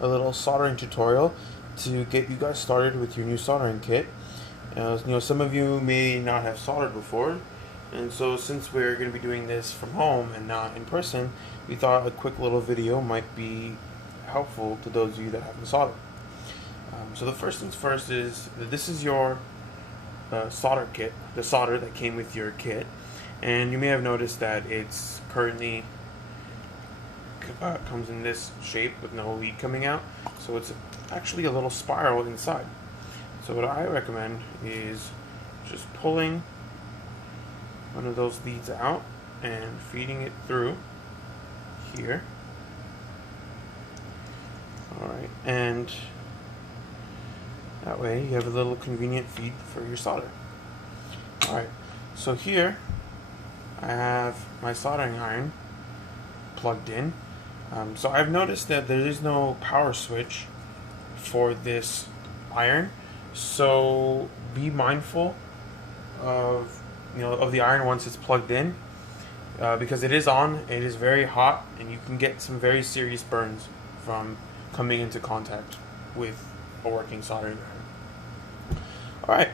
a little soldering tutorial to get you guys started with your new soldering kit. Some of you may not have soldered before, and so since we're going to be doing this from home and not in person, we thought a quick little video might be helpful to those of you that haven't soldered. So the first things first is that this is your solder kit, the solder that came with your kit, and you may have noticed that it's currently comes in this shape with no lead coming out, so it's actually a little spiral inside. So what I recommend is just pulling one of those leads out and feeding it through here. Alright, and that way you have a little convenient feed for your solder. Alright, so here I have my soldering iron plugged in. So I've noticed that there is no power switch for this iron, so be mindful of the iron once it's plugged in, because it is on, it is very hot, and you can get some very serious burns from coming into contact with a working soldering iron. Alright,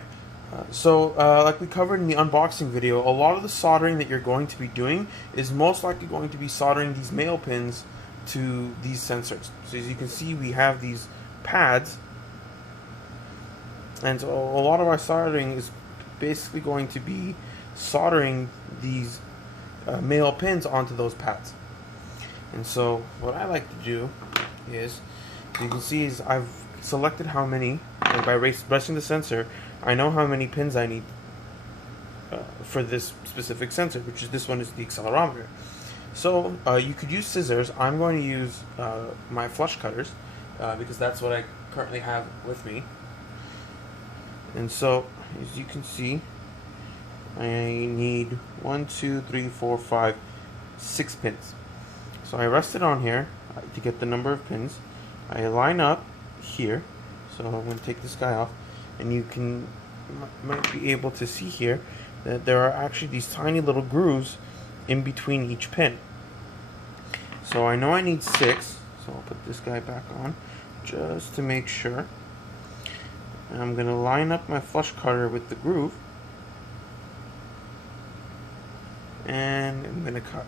like we covered in the unboxing video, a lot of the soldering that you're going to be doing is most likely going to be soldering these male pins to these sensors. So as you can see, we have these pads, and so a lot of our soldering is basically going to be soldering these male pins onto those pads. And so what I like to do is, you can see, is I've selected how many, and by pressing the sensor, I know how many pins I need for this specific sensor, which is this one is the accelerometer. So you could use scissors. I'm going to use my flush cutters because that's what I currently have with me. And so, as you can see, I need 6 pins. So I rest it on here to get the number of pins. I line up here, so I'm going to take this guy off, and you might be able to see here that there are actually these tiny little grooves in between each pin. So I know I need 6, so I'll put this guy back on just to make sure. And I'm going to line up my flush cutter with the groove, and I'm going to cut.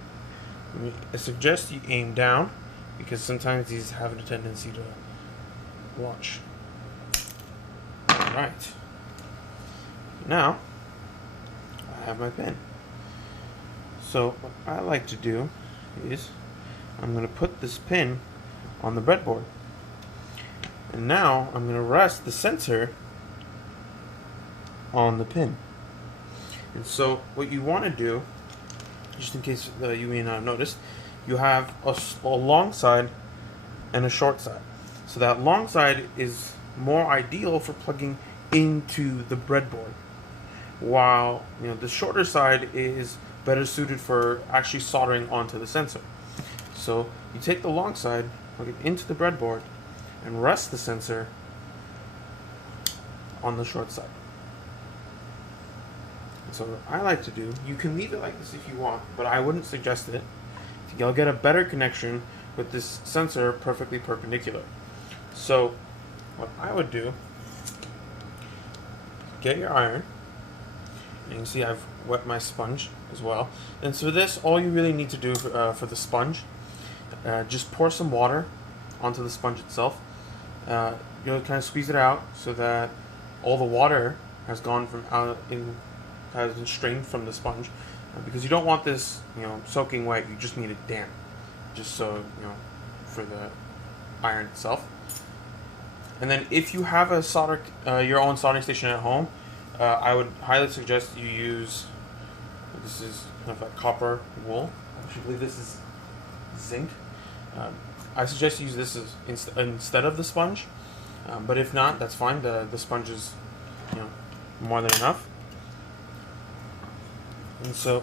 I suggest you aim down because sometimes these have a tendency to launch. Alright, now I have my pin. So what I like to do is I'm going to put this pin on the breadboard, and now I'm going to rest the sensor on the pin. And so what you want to do, just in case you may not have noticed, you have a long side and a short side. So that long side is more ideal for plugging into the breadboard, while the shorter side is better suited for actually soldering onto the sensor. So you take the long side, plug it into the breadboard, and rest the sensor on the short side. And so what I like to do, you can leave it like this if you want, but I wouldn't suggest it. You'll get a better connection with this sensor perfectly perpendicular. So what I would do, get your iron, and you can see I've wet my sponge as well. And so this, all you really need to do for the sponge, just pour some water onto the sponge itself. Kind of squeeze it out so that all the water has gone has been strained from the sponge, because you don't want this soaking wet. You just need it damp, just so for the iron itself. And then if you have a your own soldering station at home, I would highly suggest you use, this is kind of like copper wool. I actually believe this is zinc. I suggest you use this instead of the sponge, but if not, that's fine. The sponge is more than enough. And so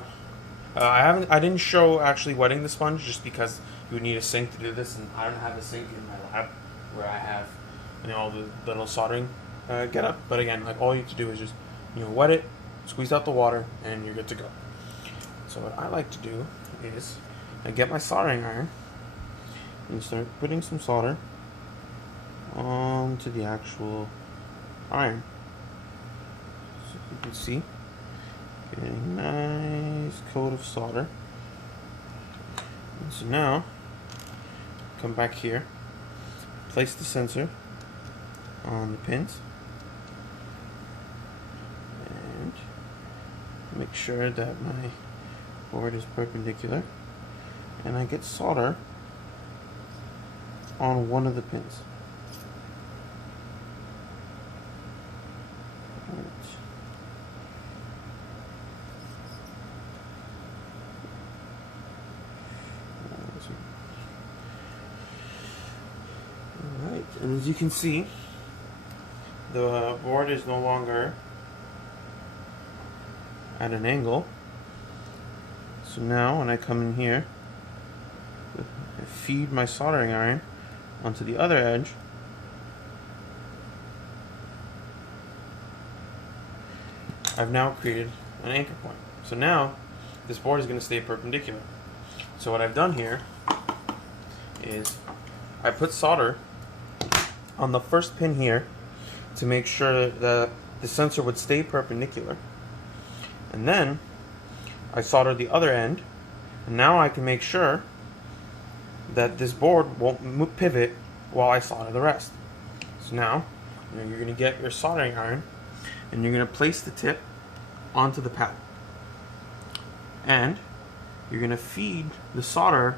I didn't show actually wetting the sponge just because you would need a sink to do this, and I don't have a sink in my lab where I have all the little soldering get up. But again, like, all you have to do is just wet it, squeeze out the water, and you're good to go. So what I like to do is I get my soldering iron and start putting some solder onto the actual iron. So you can see, getting a nice coat of solder. And so now, come back here, place the sensor on the pins, and make sure that my board is perpendicular, and I get solder on one of the pins. Alright, and as you can see, the board is no longer at an angle. So now when I come in here, I feed my soldering iron onto the other edge, I've now created an anchor point. So now this board is going to stay perpendicular. So what I've done here is I put solder on the first pin here to make sure that the sensor would stay perpendicular, and then I soldered the other end, and now I can make sure that this board won't pivot while I solder the rest. So now you're going to get your soldering iron, and you're going to place the tip onto the pad, and you're going to feed the solder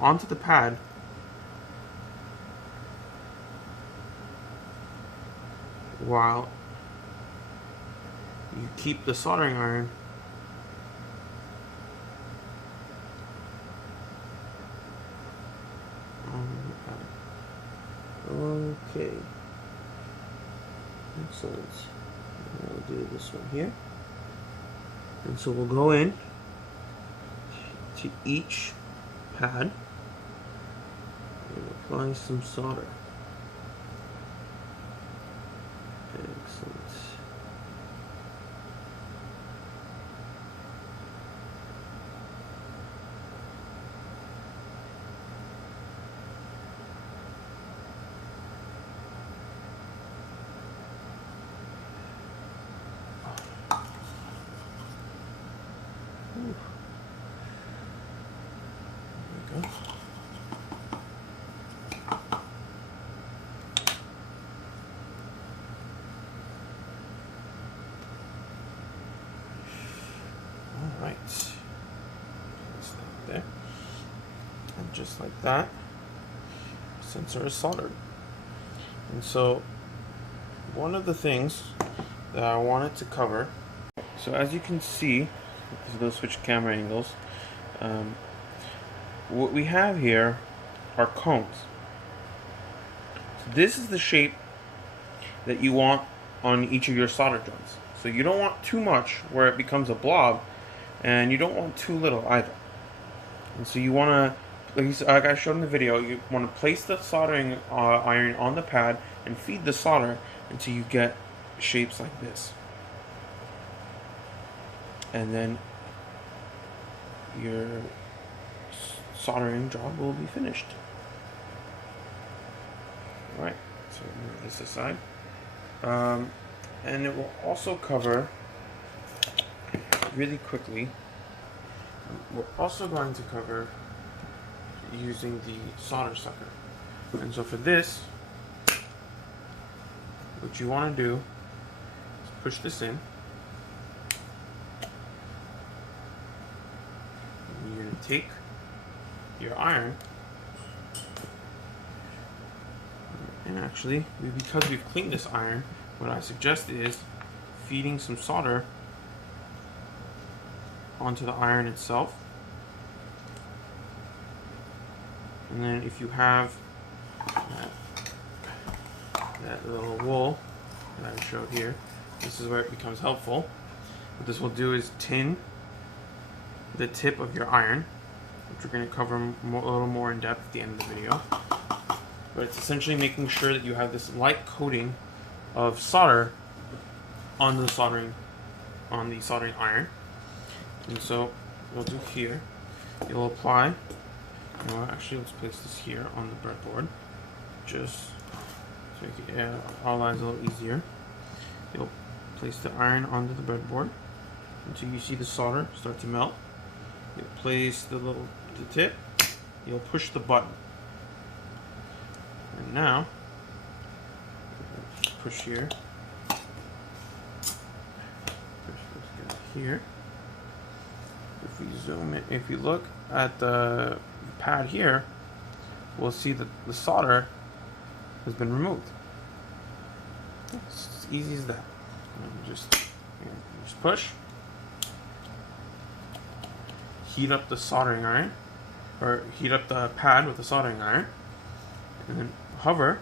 onto the pad while you keep the soldering iron on the pad. Okay. Excellent. I'll do this one here. And so we'll go in to each pad and apply some solder. Excellent. There we go. Alright. Place that there. And just like that, sensor is soldered. And so one of the things that I wanted to cover, so as you can see, I'm going to switch camera angles. What we have here are cones. So this is the shape that you want on each of your solder joints. So you don't want too much where it becomes a blob, and you don't want too little either. And so you want to, like I showed in the video, you want to place the soldering iron on the pad and feed the solder until you get shapes like this. And then your soldering job will be finished. Alright, so move this aside. And it will also cover, really quickly, we're also going to cover using the solder sucker. And so for this, what you want to do is push this in. And you're going to take your iron, and actually, because we've cleaned this iron, what I suggest is feeding some solder onto the iron itself. And then if you have that little wool that I showed here, this is where it becomes helpful. What this will do is tin the tip of your iron, which we're going to cover a little more in depth at the end of the video. But it's essentially making sure that you have this light coating of solder on the soldering iron. And so what we'll do here, you'll apply Well, actually, let's place this here on the breadboard, just to make it our lives a little easier. You'll place the iron onto the breadboard until you see the solder start to melt. You'll place the tip. You'll push the button, and now push here. Push this guy here. If we zoom in, if you look at the pad here, we'll see that the solder has been removed. It's as easy as that. Just push, heat up the soldering iron, or heat up the pad with the soldering iron, and then hover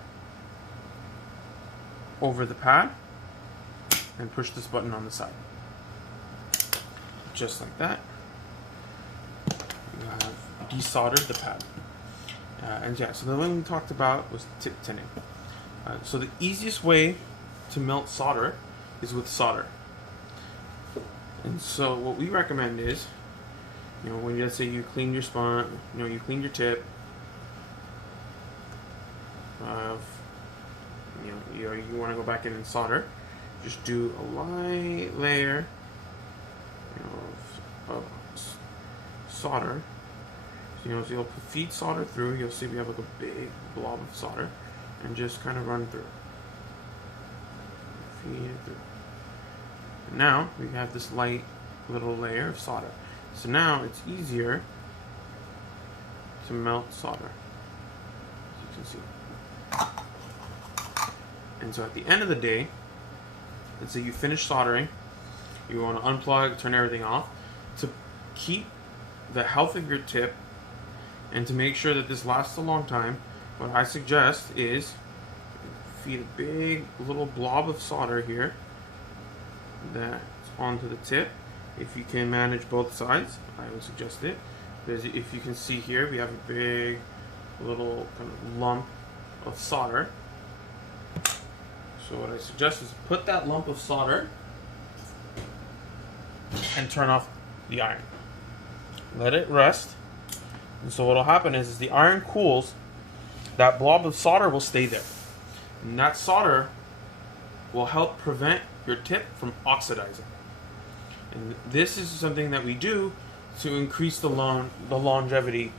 over the pad and push this button on the side. Just like that, you have desoldered the pad. And yeah, so the one we talked about was tip tinning. So the easiest way to melt solder is with solder. And so what we recommend is, when let's say you clean your spun, you clean your tip, you want to go back in and solder, just do a light layer of solder. So you'll feed solder through. You'll see we have like a big blob of solder, and just kind of run through. Feed it through. And now we have this light little layer of solder. So now it's easier to melt solder, as you can see. And so at the end of the day, let's say you finish soldering, you want to unplug, turn everything off. To keep the health of your tip and to make sure that this lasts a long time, what I suggest is feed a big little blob of solder here that's onto the tip. If you can manage both sides, I would suggest it. Because if you can see here, we have a big little kind of lump of solder. So what I suggest is put that lump of solder and turn off the iron. Let it rest. And so what will happen is, as the iron cools, that blob of solder will stay there. And that solder will help prevent your tip from oxidizing. And this is something that we do to increase the longevity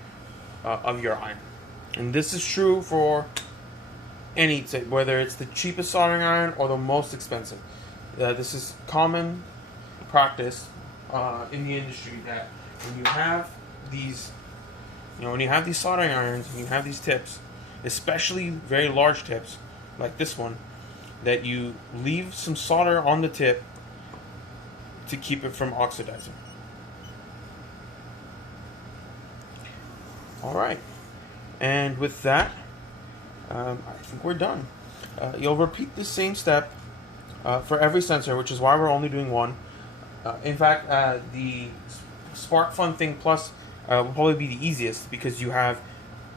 of your iron. And this is true for any tip, whether it's the cheapest soldering iron or the most expensive. This is common practice in the industry, that when you have these, when you have these soldering irons, when you have these tips, especially very large tips like this one, that you leave some solder on the tip to keep it from oxidizing. Alright, and with that, I think we're done. You'll repeat the same step for every sensor, which is why we're only doing one. In fact, the Spark Fun Thing Plus will probably be the easiest, because you have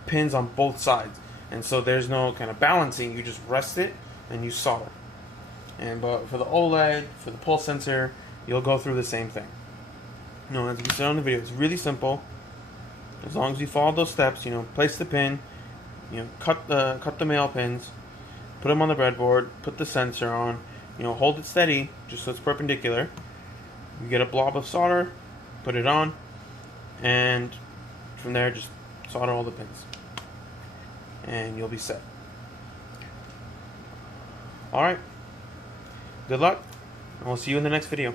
pins on both sides, and so there's no kind of balancing. You just rest it and you solder. But for the OLED, for the pulse sensor, you'll go through the same thing. As you said on the video, it's really simple. As long as you follow those steps, place the pin, cut the male pins, put them on the breadboard, put the sensor on, hold it steady just so it's perpendicular. You get a blob of solder, put it on, and from there just solder all the pins, and you'll be set. Alright, good luck, and we'll see you in the next video.